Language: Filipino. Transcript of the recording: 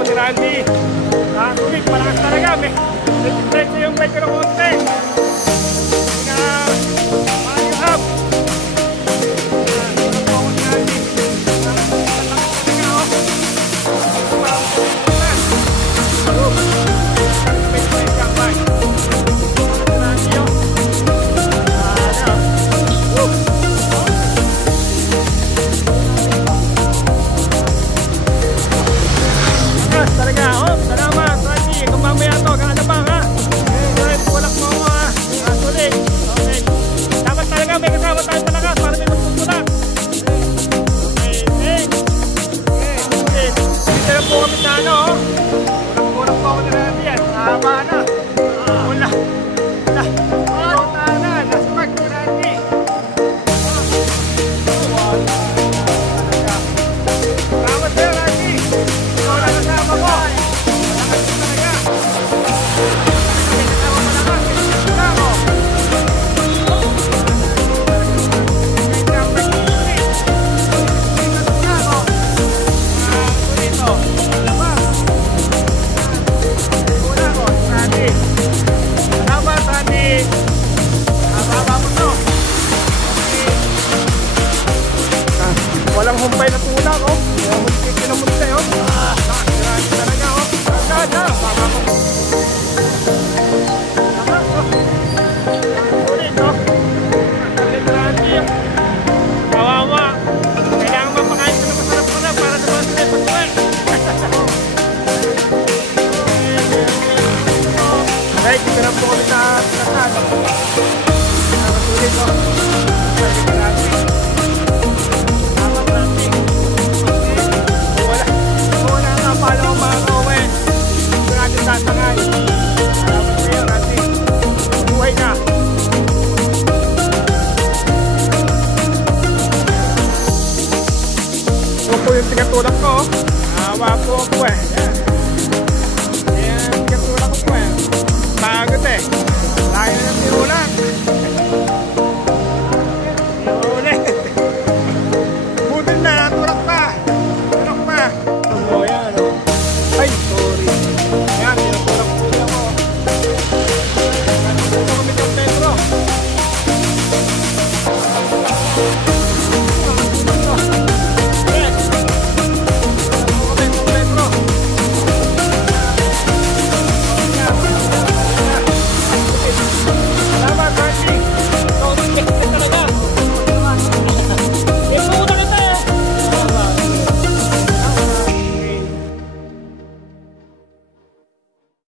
ako ni Randy. Tuloy, malakas talaga. May difference yung bike ko na konti. Mario up. Tulog po ako ni Randy. Walang humpay na tulak, oh. Muntik na muntik, oh. Grabe talaga, oh. Agad, baba ko. Ulit, oh. Ulit, grabe, oh. Kawawa. Kailangan mapakain ko na masarap ko na para naman sila patuloy. Okay, dito na po kami sa tasan. Ulit, oh. Grabe. Paano ang mga kauwi? Ito natin sasangay. Salamat sa iyo, Randy. Buhay ka. Ito po yung tigatulak ko. Hawa po ako eh. Yan. Yan, tigatulak ko po eh. Pagod eh. Layo na ng tirulan.